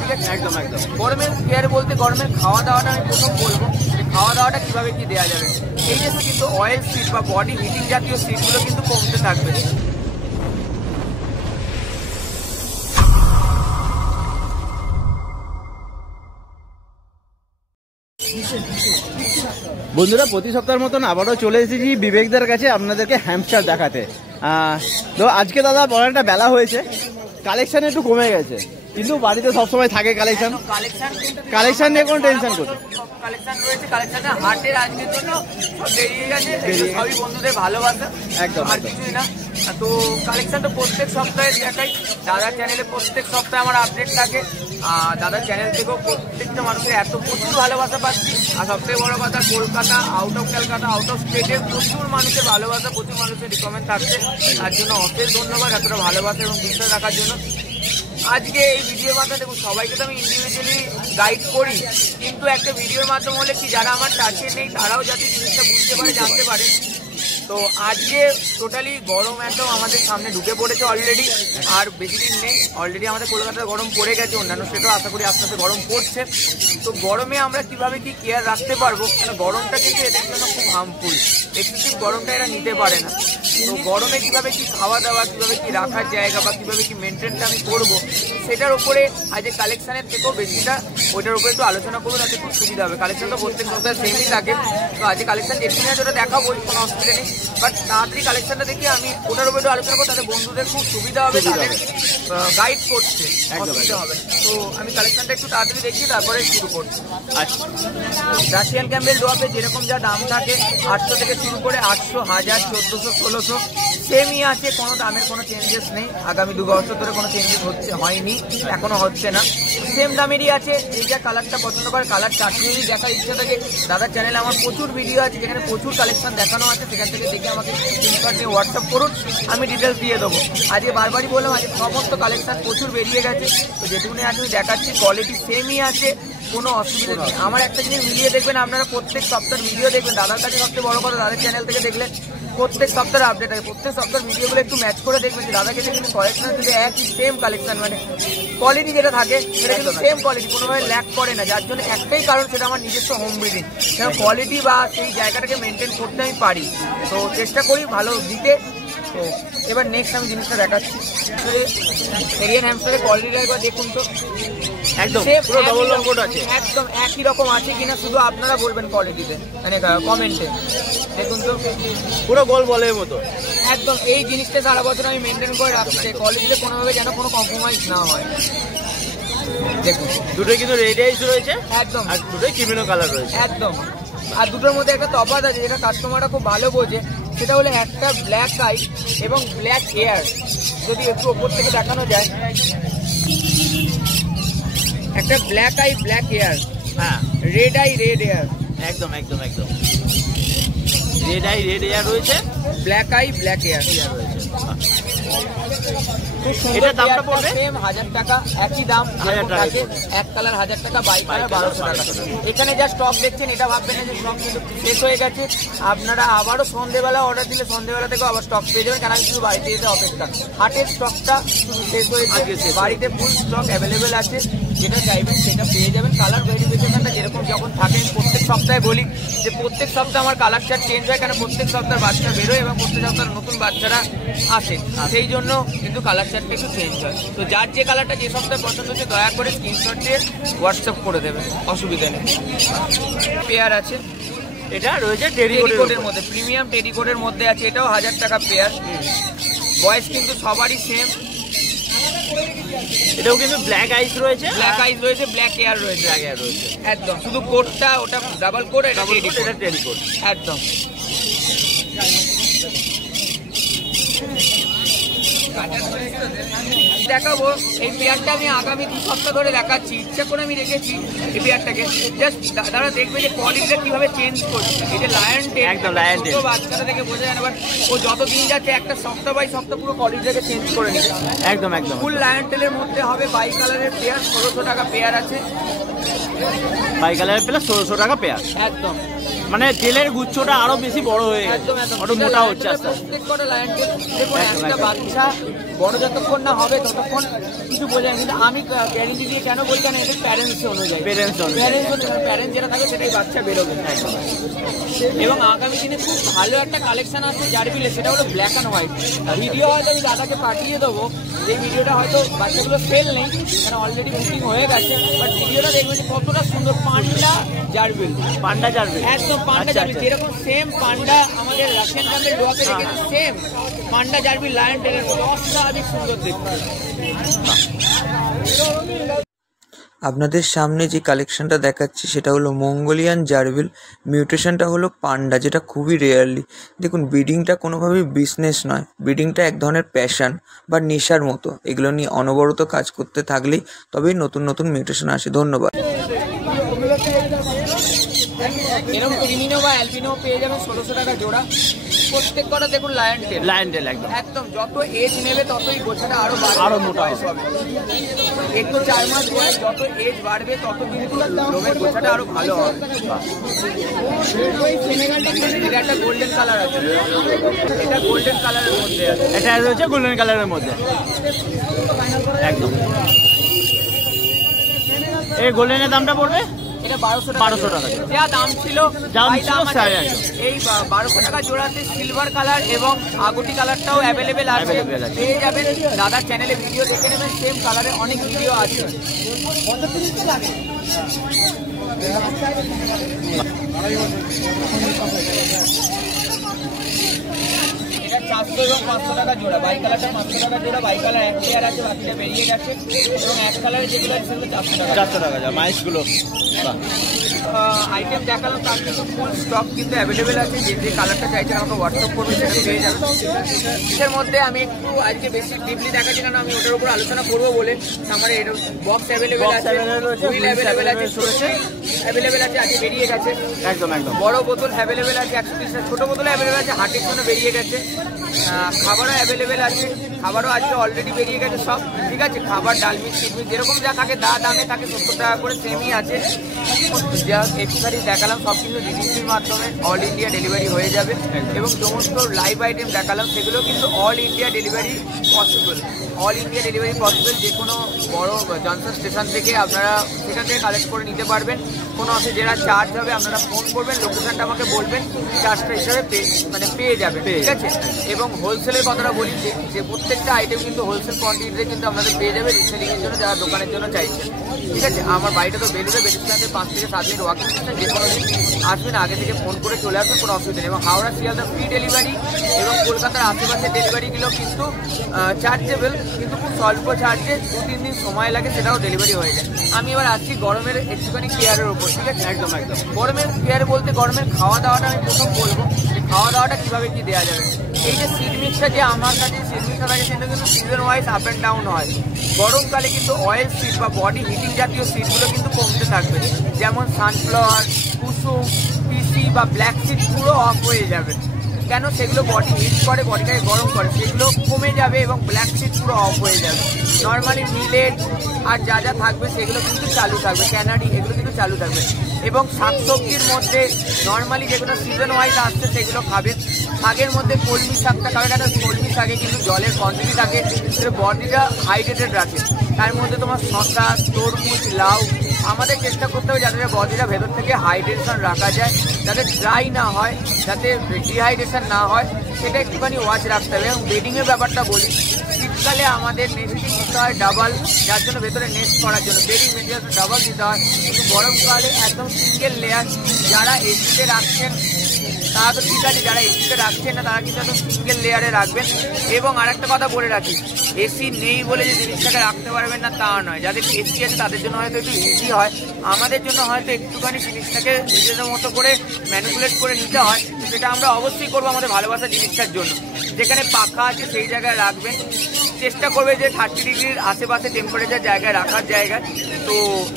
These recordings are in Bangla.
ঠিক আছে? একদম একদম। গরমের কেয়ার বলতে গরমের খাওয়া দাওয়াটা আমি প্রথম বলবো, খাওয়া দাওয়াটা কিভাবে কি দেওয়া যাবে। এই যে কিন্তু অয়েল সিট বা বডি হিটিং জাতীয় সিটগুলো কিন্তু কমতে থাকবে। বন্ধুরা প্রতি সপ্তাহের মতন আবারও চলে এসেছি বিবেকদার কাছে আপনাদেরকে হ্যামস্টার দেখাতে। তো আজকে দাদা অনেকটা বেলা হয়েছে, কালেকশন একটু কমে গেছে, কিন্তু বাড়িতে সবসময় থাকে কালেকশন। কালেকশন নিয়ে কোনো টেনশন করছে। কালেকশন রয়েছে, কালেকশনটা হাটের আজকের জন্য বেরিয়ে গেছে, সবই বন্ধুদের ভালোবাসা, একদম আর কিছুই না। তো কালেকশন তো প্রত্যেক সপ্তাহে দেখাই, দাদার চ্যানেলে প্রত্যেক সপ্তাহে আমার আপডেট থাকে। আর দাদার চ্যানেল থেকেও প্রত্যেকটা মানুষের এত প্রচুর ভালোবাসা পাচ্ছি। আর সবথেকে বড় কথা, Kolkata, out of Kolkata, out of স্টেটে প্রচুর মানুষের ভালোবাসা, প্রচুর মানুষের রিকমেন্ড থাকছে। তার জন্য অশেষ ধন্যবাদ এতটা ভালোবাসা এবং বিশ্বাস রাখার জন্য। আজকে এই ভিডিওর মাধ্যমে দেখুন, সবাইকে তো আমি ইন্ডিভিজুয়ালি গাইড করি, কিন্তু একটা ভিডিওর মাধ্যমে হলে কি যারা আমার টাচে নেই তারাও যাতে জিনিসটা বুঝতে পারে, জানতে পারে। তো আজকে টোটালি গরম একদম আমাদের সামনে ঢুকে পড়েছে অলরেডি, আর বেশি দিন নেই। অলরেডি আমাদের কলকাতায় গরম পড়ে গেছে, অন্যান্য স্টেটও আশা করি আস্তে আস্তে গরম পড়ছে। তো গরমে আমরা কিভাবে কি কেয়ার রাখতে পারবো, কারণ গরমটা কিন্তু এদের জন্য খুব হার্মফুল, এক্সেসিভ গরমটা এরা নিতে পারে না। তো গরমে কিভাবে কি খাওয়া দাওয়া, কিভাবে কি রাখার জায়গা বা কিভাবে কি মেনটেনটা আমি করবো, সেটার উপরে আজকে কালেকশনের থেকেও বেশিটা ওইটার উপরে একটু আলোচনা করবো, তাতে খুব সুবিধা হবে। কালেকশন তো প্রত্যেক সপ্তাহে সেমই থাকে, তো আজকে কালেকশন যেদিন আছে ওটা দেখাবো, কোনো অসুবিধা নেই। বাট তাড়াতাড়ি কালেকশনটা দেখি আমি ওটার উপরে একটু আলোচনা করবো, তাতে বন্ধুদের খুব সুবিধা হবে, তাদের গাইড করতে অসুবিধা হবে। তো আমি কালেকশনটা একটু তাড়াতাড়ি দেখি, তারপরে শুরু করছি। আচ্ছা, রাশিয়ান ক্যাম্বেল ডোয়াপে যেরকম যা দাম থাকে 800 থেকে শুরু করে 800, 1000, 1400, 1600 সেমই আছে, কোনো দামের কোনো চেঞ্জেস নেই। আগামী 2 বছর ধরে কোনো চেঞ্জেস হয়নি, এখনো হচ্ছে না, সেম দামেরই আছে। এই যা কালারটা পছন্দ করে, কালার চারটেই দেখার ইচ্ছা থাকে, দাদার চ্যানেলে আমার প্রচুর ভিডিও আছে যেখানে প্রচুর কালেকশন দেখানো আছে, সেখান থেকে দেখে আমাকে স্ক্রিনশট নিয়ে হোয়াটসঅ্যাপ করুন, আমি ডিটেলস দিয়ে দেবো। আজকে বারবারই বললাম, আজকে সমস্ত কালেকশন প্রচুর বেরিয়ে গেছে, তো যেটুকুনি আছে আমি দেখাচ্ছি, কোয়ালিটি সেমই আছে, কোনো অসুবিধা নেই। আমার একটা জিনিস মিলিয়ে দেখবেন আপনারা, প্রত্যেক সপ্তাহের ভিডিও দেখবেন, দাদার কাছে সবচেয়ে বড় কথা, দাদার চ্যানেল থেকে দেখলে প্রত্যেক সপ্তাহের আপডেট আছে, প্রত্যেক সপ্তাহের ভিডিওগুলো একটু ম্যাচ করে দেখবেন যে দাদাকে কিন্তু কালেকশন কিন্তু একই সেম কালেকশন, মানে কোয়ালিটি যেটা থাকে সেটা কিন্তু সেম কোয়ালিটি, কোনোভাবে ল্যাক করে না। যার জন্য একটাই কারণ, সেটা আমার নিজস্ব হোম ব্রিডিং, সেটা কোয়ালিটি বা সেই জায়গাটাকে মেনটেন করতে আমি পারি, তো চেষ্টা করি ভালো দিতে। তো এবার নেক্সট আমি জিনিসটা দেখাচ্ছি, এরিয়ান হ্যামস্টারের কোয়ালিটিটা একবার দেখুন তো, একদম পুরো ডবল লং কোট আছে, একদম একই রকম আছে কিনা শুধু আপনারা বলবেন কোয়ালিটিতে, মানে কমেন্টে। দেখুন তো পুরো গোল বলের মতো, একদম এই জিনিসটা সারা বছর আমি মেনটেন করে রাখছি, কোয়ালিটিতে কোনোভাবে যেন কোনো কম্প্রোমাইজ না হয়। দেখুন দুটোই কিন্তু রেড আইস রয়েছে, একদম, আর দুটোই ক্রিমিনো কালার রয়েছে, একদম। আর দুটোর মধ্যে একটা তফাৎ আছে যেটা কাস্টমাররা খুব ভালো বোঝে, সেটা হলো একটা ব্ল্যাক আই এবং ব্ল্যাক হেয়ার। যদি একটু ওপর থেকে দেখানো যায়, একটা ব্ল্যাক আই ব্ল্যাক হেয়ার, হ্যাঁ, রেড আই রেড হেয়ার, একদম একদম একদম, রেড আই রেড হেয়ার রয়েছে, ব্ল্যাক আই ব্ল্যাক হেয়ার রয়েছে। এটার দামটা পড়বে সেম 1000 টাকা, একই দাম 1000 টাকা, এক কালার 1000 টাকা, বাই কালার 1200 টাকা। এখানে যা স্টক দেখছেন এটা ভাববেন না যে স্টক কিন্তু শেষ হয়ে গেছে, আপনারা আবারও সন্ধ্যেবেলা অর্ডার দিলে সন্ধ্যেবেলা থেকেও আবার স্টক পেয়ে যাবেন, কারণ শুধু বাড়িতে এসে অপেক্ষা। হাটের স্টকটা শুধু শেষ হয়েছে, বাড়িতে ফুল স্টক অ্যাভেলেবেল আছে, যেটা চাইবেন সেটা পেয়ে যাবেন। কালার ভেরিফিকেশনটা যেরকম যখন থাকে, প্রত্যেক সপ্তাহে বলি যে প্রত্যেক সপ্তাহে আমার কালার চার্ট চেঞ্জ হয়, কারণ প্রত্যেক সপ্তাহে বাচ্চা বেরোয় এবং প্রত্যেক সপ্তাহে নতুন বাচ্চারা আসে, সেই জন্য কিন্তু কালার চার্টটা একটু চেঞ্জ হয়। তো যার যে কালারটা যে সপ্তাহে পছন্দ হচ্ছে দয়া করে স্ক্রিনশট দিয়ে হোয়াটসঅ্যাপ করে দেবে, অসুবিধা নেই। পেয়ার আছে, এটা রয়েছে টেরিকোটের মধ্যে, প্রিমিয়াম টেরিকোটের মধ্যে আছে, এটাও 1000 টাকা পেয়ার। বয়স কিন্তু সবারই সেম, এটাও কিন্তু ব্ল্যাক আইস রয়েছে, ব্ল্যাক আইস রয়েছে, ব্ল্যাক হেয়ার রয়েছে, একদম। শুধু কোটটা ওটা ডাবল কোট, এটা টেরিকোট, একদম। দেখাবো এই পেয়ারটা আমি আগামী 2 সপ্তাহ ধরে দেখাচ্ছি, ইচ্ছা করে আমি রেখেছি এই পেয়ারটাকে, জাস্ট তারা দেখবে যে কোয়ালিটিটা কিভাবে চেঞ্জ করছে। এই যে লায়ন টেল, একদম লায়ন টেল, বাচ্চারা দেখে বোঝা যায় না, বাট ও যত দিন যাচ্ছে একটা সপ্তাহ বাই সপ্তাহ পুরো কোয়ালিটিটাকে চেঞ্জ করে নিচ্ছে, একদম একদম। ফুল লায়ন টেলের মধ্যে হবে, বাই কালারের পেয়ার 1600 টাকা পেয়ার আছে, বাই কালারের পেলে 1600 টাকা পেয়ার, একদম। মানে তেলের গুচ্ছটা আরো বেশি বড় হয়ে গেছে, একদম একদম, মোটা হচ্ছে আস্তে আস্তে। প্রত্যেক কটা লায়ন টেল দেখুন, একটা বাচ্চা বড় যতক্ষণ না হবে ততক্ষণ কিছু বোঝায়, কিন্তু আমি গ্যারেন্টি দিয়ে কেন বলছি না, এদের প্যারেন্টস অনুযায়ী প্যারেন্টস যেটা থাকে সেটাই বাচ্চা বেরোবে। এবং আগামী দিনে খুব ভালো একটা কালেকশন আছে জারবিলে, সেটা হলো ব্ল্যাক অ্যান্ড হোয়াইট। ভিডিও হয়তো আমি দাদাকে পাঠিয়ে দেবো, এই ভিডিওটা হয়তো বাচ্চাগুলো সেল নেই, মানে অলরেডি বুকিং হয়ে গেছে, বাট ভিডিওটা দেখবেন কতটা সুন্দর। পান্ডা জারবিল, একদম পান্ডা জারবিল, যেরকম সেম পান্ডা আমাদের রাশিয়ান ক্যাম্পের ডোয়াকে রেখেছে, সেম পান্ডা জারবিল লায়ন টেনের অত্যাধিক সুন্দর দেখতে। আপনাদের সামনে যে কালেকশনটা দেখাচ্ছি সেটা হলো মঙ্গোলিয়ান জারবিল, মিউটেশনটা হলো পান্ডা, যেটা খুবই রেয়ারলি। দেখুন, ব্রিডিংটা কোনোভাবেই বিজনেস নয়, ব্রিডিংটা এক ধরনের প্যাশন বা নেশার মতো। এগুলো নিয়ে অনবরত কাজ করতে থাকলেই তবেই নতুন নতুন মিউটেশন আসে। ধন্যবাদ। এরকম ক্রিমিনো বা অ্যালবিনো পেয়ে যাবেন 1600 টাকা জোড়া। প্রত্যেক কটা দেখুন লায়ন টেল একদম যত এজ নেবে ততই গোছাটা আরো মোটা হবে। একটু 4 মাস বয়স, যত এজ বাড়বে তত কিন্তু লোমের গোছাটা আরো ভালো হবে। এটা একটা গোল্ডেন কালার আছে, এটা গোল্ডেন কালারের মধ্যে আছে, এটা হচ্ছে গোল্ডেন কালারের মধ্যে একদম। এই গোল্ডেনের দামটা পড়বে এটা 1200 টাকা। যা দাম ছিল এই 1200 টাকা জোড়াতে সিলভার কালার এবং আগটি কালারটাও অ্যাভেলেবেল আছে, পেয়ে যাবেন। দাদার চ্যানেলে ভিডিও দেখে নেবেন, সেম কালারের অনেক ভিডিও আছে। এটা 400 এবং 500 টাকা জোড়া। বাই কালারটা 500 টাকা জোড়া, বাই কালার এক পেয়ার আছে, বাকিটা বেরিয়ে গেছে। এবং এক কালারের যেগুলো আছে সেগুলো 400 টাকা মাইসগুলো। আইটেম দেখালাম, তার কিন্তু ফুল স্টক কিন্তু অ্যাভেলেবেল আছে। যে কালারটা চাইছেন আমাকে হোয়াটসঅ্যাপ করবেন, সেটা পেয়ে যাবেন। এর মধ্যে আমি একটু আজকে বেশি ডিপলি দেখাচ্ছি না, আমি ওটার উপর আলোচনা করবো বলে। আমার এটা বক্স অ্যাভেলেবেল আছে, হুইল অ্যাভেলেবেল আছে, অ্যাভেলেবেল আছে, আজকে বেরিয়ে গেছে একদম। বড় বোতল অ্যাভেলেবেল আছে 130 টাকা, ছোটো বোতল অ্যাভেলেবেল আছে, হাটের জন্য বেরিয়ে গেছে। খাবারও অ্যাভেলেবেল আছে, খাবারও আজকে অলরেডি বেরিয়ে গেছে সব, ঠিক আছে। খাবার ডালমিট চিটমিট যেরকম যা থাকে দামে থাকে 70 টাকা করে, সেমই আছে। যা এক্সেসরিজ দেখালাম সব কিন্তু ডিটিসির মাধ্যমে অল ইন্ডিয়া ডেলিভারি হয়ে যাবে। এবং সমস্ত লাইভ আইটেম দেখালাম সেগুলো কিন্তু অল ইন্ডিয়া ডেলিভারি পসিবল। যে কোনো বড় জনসন স্টেশন থেকে আপনারা সেখান থেকে কালেক্ট করে নিতে পারবেন। কোনো যেটা চার্জ হবে আপনারা ফোন করবেন, লোকেশনটা আমাকে বলবেন, চার্জটা হিসাবে পেয়ে যাবেন, ঠিক আছে। এবং হোলসেলের কথাটা বলি যে প্রত্যেকটা আইটেম কিন্তু হোলসেল কোয়ান্টিটিতে কিন্তু আপনাদের পেয়ে যাবে রিসেলিংয়ের জন্য, যারা দোকানের জন্য চাইছেন, ঠিক আছে। আমার বাড়িটা তো বেলুড়ে, বেলুড়ে 5 থেকে 7 মিনিট ওয়াকিং ডিস্টেন্স। যে কোনো দিন আসবেন, আগে থেকে ফোন করে চলে আসবেন, কোনো অসুবিধা নেই। এবং হাওড়া শিয়ালদা ফ্রি ডেলিভারি এবং কলকাতার আশেপাশের ডেলিভারিগুলো কিন্তু চার্জেবল, কিন্তু খুব স্বল্প চার্জে 2-3 দিন সময় লাগে, সেটাও ডেলিভারি হয়ে যায়। আমি এবার আসছি গরমের একটুখানি কেয়ারের ওপর, ঠিক আছে। একদম গরমের কেয়ার বলতে গরমের খাওয়া দাওয়াটা আমি প্রথম বলবো, খাওয়া দাওয়াটা কীভাবে কী দেওয়া যাবে। এই যে সিড মিক্সটা যে আমার কাছে সিড মিক্সটা থাকে, সেটা কিন্তু season wise up and down হয়। গরমকালে কিন্তু অয়েল সিড বা বডি হিটিং জাতীয় সিডগুলো কিন্তু কমতে থাকবে, যেমন সানফ্লাওয়ার, কুসুম, পিসি বা ব্ল্যাক সিড পুরো অফ হয়ে যাবে। কেন? সেগুলো বডি হিট করে, বডিটাকে গরম করে, সেগুলো কমে যাবে এবং ব্ল্যাক সিড পুরো অফ হয়ে যাবে। নর্মালি মিলেট আর যা যা থাকবে সেগুলো কিন্তু চালু থাকবে, ক্যানারি এগুলো কিন্তু চালু থাকবে। এবং শাকসবজির মধ্যে নর্মালি যেগুলো সিজন ওয়াইজ আসছে সেগুলো খাবে। শাকের মধ্যে কলমি শাকটা খাবে, কারণ কলমি শাকে কিন্তু জলের কোয়ান্টিটি থাকে, সেটা বডিটা হাইড্রেটেড রাখে। তার মধ্যে তোমার শসা, তরমুজ, লাউ, আমাদের চেষ্টা করতে হবে যাতে বডিটা ভেতর থেকে হাইড্রেশন রাখা যায়, যাতে ড্রাই না হয়, যাতে ডিহাইড্রেশন না হয়, সেটা একটুখানি ওয়াচ রাখতে হবে। এবং বেডিংয়ের ব্যাপারটা বলি, শীতকালে আমাদের নেস্টিং দিতে হয় ডাবল, যার জন্য ভেতরে নেস্ট করার জন্য বেডিং মেটেরিয়াল ডাবল দিতে হয়। কিন্তু গরমকালে একদম সিঙ্গেল লেয়ার। যারা এসিতে রাখছেন তারা তো ঠিক আছে, যারা এসিতে রাখছেন না তারা কিন্তু একদম সিঙ্গেল লেয়ারে রাখবেন। এবং আরেকটা কথা বলে রাখি, এসি নেই বলে যে জিনিসটাকে রাখতে পারবেন না তা নয়। যাদের এসি আছে তাদের জন্য হয়তো একটু ইজি হয়, আমাদের জন্য হয়তো একটুখানি জিনিসটাকে নিজেদের মতো করে ম্যানিপুলেট করে নিতে হয়। সেটা আমরা অবশ্যই করবো আমাদের ভালোবাসার জিনিসটার জন্য। যেখানে পাখা আছে সেই জায়গায় রাখবেন, চেষ্টা করবে যে 30 ডিগ্রির আশেপাশে টেম্পারেচার জায়গায় রাখার জায়গায়, তো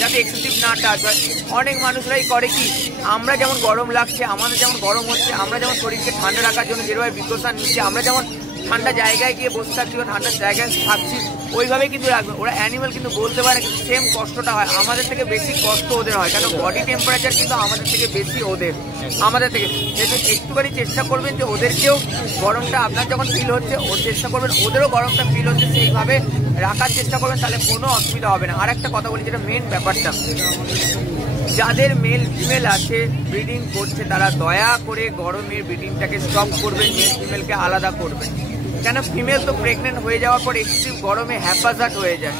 যাতে এক্সেসিভ না টাচ হয়। অনেক মানুষরাই করে কি, আমরা যেমন গরম লাগছে, আমাদের যেমন গরম হচ্ছে, আমরা যেমন শরীরকে ঠান্ডা রাখার জন্য যেভাবে প্রিকশন নিচ্ছি, আমরা যেমন ঠান্ডা জায়গায় গিয়ে বসে থাকছি বা ঠান্ডা জায়গায় থাকছি, ওইভাবে কিন্তু রাখবেন। ওরা অ্যানিমাল কিন্তু বলতে পারে কিন্তু সেম কষ্টটা হয়, আমাদের থেকে বেশি কষ্ট ওদের হয়, কারণ বডি টেম্পারেচার কিন্তু আমাদের থেকে বেশি আমাদের থেকে। যেহেতু একটুখানি চেষ্টা করবেন যে ওদেরকেও গরমটা আপনার যখন ফিল হচ্ছে চেষ্টা করবেন ওদেরও গরমটা ফিল হচ্ছে সেইভাবে রাখার চেষ্টা করবেন, তাহলে কোনো অসুবিধা হবে না। আর একটা কথা বলি, যেটা মেন ব্যাপারটা, যাদের মেল ফিমেল আছে ব্রিডিং করছে তারা দয়া করে গরমের ব্রিডিংটাকে স্টপ করবেন, মেল ফিমেলকে আলাদা করবেন। কেন, ফিমেল তো প্রেগনেন্ট হয়ে যাওয়ার পর এক্সট্রিম গরমে হ্যাপাজার্ট হয়ে যায়।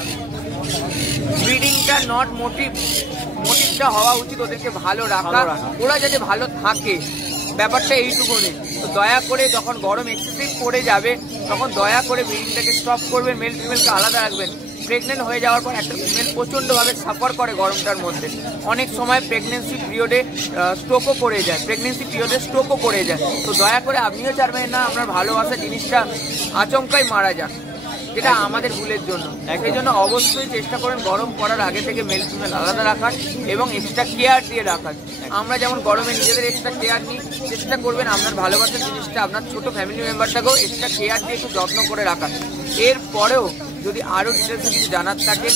ব্রিডিংটা নট মোটিভটা হওয়া উচিত ওদেরকে ভালো রাখা, ওরা যাতে ভালো থাকে, ব্যাপারটা এইটুকুনি। তো দয়া করে যখন গরম এক্সেসিভ পড়ে যাবে তখন দয়া করে ব্রিডিংটাকে স্টপ করবেন, মেল ফিমেলকে আলাদা রাখবেন। প্রেগনেন্ট হয়ে যাওয়ার পর একটা ফিমেল প্রচণ্ডভাবে সাফার করে গরমটার মধ্যে, অনেক সময় প্রেগনেন্সি পিরিয়ডে স্ট্রোকও পড়ে যায়। তো দয়া করে আপনিও চাইবেন না আপনার ভালোবাসা জিনিসটা আচমকাই মারা যাক, যেটা আমাদের ভুলের জন্য। সেই জন্য অবশ্যই চেষ্টা করেন গরম পড়ার আগে থেকে মেল ফিমেল আলাদা রাখার এবং এক্সট্রা কেয়ার দিয়ে রাখার। আমরা যেমন গরমে নিজেদের এক্সট্রা কেয়ার নিই, চেষ্টা করবেন আপনার ভালোবাসার জিনিসটা আপনার ছোট ফ্যামিলি মেম্বারটাকেও এক্সট্রা কেয়ার দিয়ে একটু যত্ন করে রাখার। এরপরেও যদি আরও ডিটেলসে কিছু জানার থাকে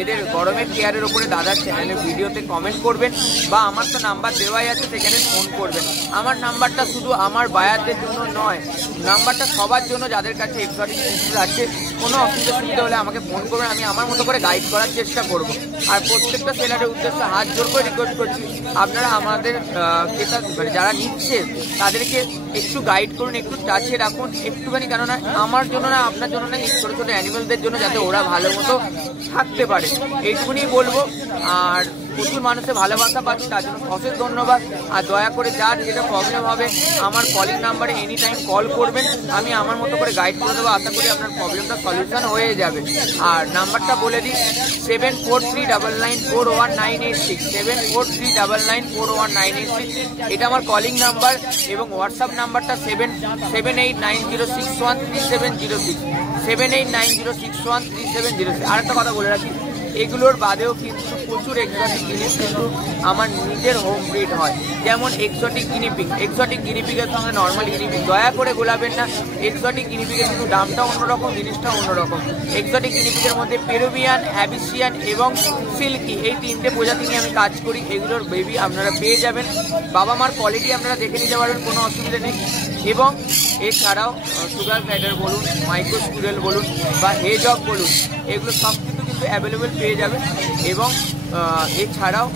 এদের গরমের কেয়ারের ওপরে দাদার চ্যানেলের ভিডিওতে কমেন্ট করবেন, বা আমার তো নাম্বার দেওয়াই আছে সেখানে ফোন করবেন। আমার নাম্বারটা শুধু আমার বায়ারদের জন্য নয়, নাম্বারটা সবার জন্য যাদের কাছে এক্সোটিক স্পিসিস আছে। কোনো অসুবিধা হলে আমাকে ফোন করবেন, আমি আমার মতো করে গাইড করার চেষ্টা করব। আর প্রত্যেকটা সেলারের উদ্দেশ্যে হাত জোর করে রিকোয়েস্ট করছি, আপনারা আমাদের ক্রেতা মানে যারা নিচ্ছে তাদেরকে একটু গাইড করুন, একটু টাচে রাখুন একটুখানি, কেননা আমার জন্য না, আপনার জন্য না, এই ছোটো ছোটো অ্যানিমেলদের জন্য, যাতে ওরা ভালো মতো থাকতে পারে, এইটুকুনি বলবো। আর প্রচুর মানুষের ভালোবাসা পাচ্ছি, তার জন্য অশেষ ধন্যবাদ। আর দয়া করে যার যেটা প্রবলেম হবে আমার কলিং নাম্বারে এনি টাইম কল করবেন, আমি আমার মতো করে গাইড করে দেবো। আশা করি আপনার প্রবলেমটা সলিউশন হয়ে যাবে। আর নাম্বারটা বলে দিই, 7439941986, 7439941986, এটা আমার কলিং নাম্বার। এবং হোয়াটসঅ্যাপ নাম্বারটা 7890613706, 7890613706। আর একটা কথা বলে রাখি, এগুলোর বাদেও কিন্তু প্রচুর এক্সোটিক জিনিস কিন্তু আমার নিজের হোম ব্রিড হয়, যেমন এক্সোটিক গিনিপিগ। এক্সোটিক গিনিপিগের সঙ্গে নর্মাল গিনিপিগ দয়া করে গোলাবেন না। এক্সোটিক গিনিপিগের কিন্তু দামটা অন্যরকম, জিনিসটা অন্যরকম। এক্সোটিক গিনিপিগের মধ্যে পেরুভিয়ান, অ্যাবিসিয়ান এবং সিল্কি, এই তিনটে প্রজাতি নিয়ে আমি কাজ করি। এগুলোর বেবি আপনারা পেয়ে যাবেন, বাবা মার কোয়ালিটি আপনারা দেখে নিতে পারবেন, কোনো অসুবিধা নেই। এবং এছাড়াও সুগার ফ্যাটার বলুন, মাইক্রো স্কুরেল বলুন বা হেজক বলুন, এগুলো সব কিন্তু অ্যাভেলেবেল পেয়ে যাবে। এবং এছাড়াও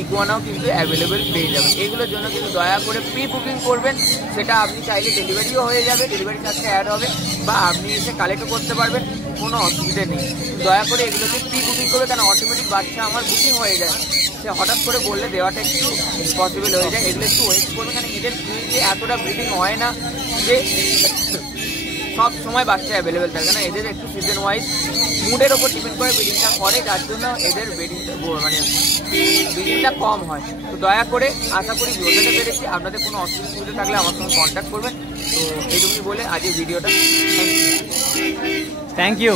ইগুয়ানাও কিন্তু অ্যাভেলেবেল পেয়ে যাবেন। এগুলোর জন্য কিন্তু দয়া করে প্রি বুকিং করবেন, সেটা আপনি চাইলে ডেলিভারিও হয়ে যাবে, ডেলিভারি চার্জটা অ্যাড হবে, বা আপনি এসে কালেক্টও করতে পারবেন, কোনো অসুবিধা নেই। দয়া করে এগুলোকে প্রি বুকিং করবে, কারণ অটোমেটিক বাচ্চা আমার বুকিং হয়ে যায়, সে হঠাৎ করে বললে দেওয়াটা একটু ইম্পসিবল হয়ে যায়। এগুলো একটু ওয়েট করবেন, কারণ এদের ফিল্ডে এতটা ব্রিডিং হয় না যে সব সময় বাচ্চা অ্যাভেলেবেল থাকে না, এদের একটু সিজন ওয়াইজ মুডের ওপর ডিপেন্ড করে ব্রিডিংটা করে, যার জন্য এদের ব্রিডিংটা কম হয়। তো দয়া করে আশা করি বোঝাতে পেরেছি। আপনাদের কোনো অসুবিধা থাকলে আমার সঙ্গে কন্ট্যাক্ট করবেন। তো এইটুকুনি বলে আজকের ভিডিওটা থ্যাংক ইউ।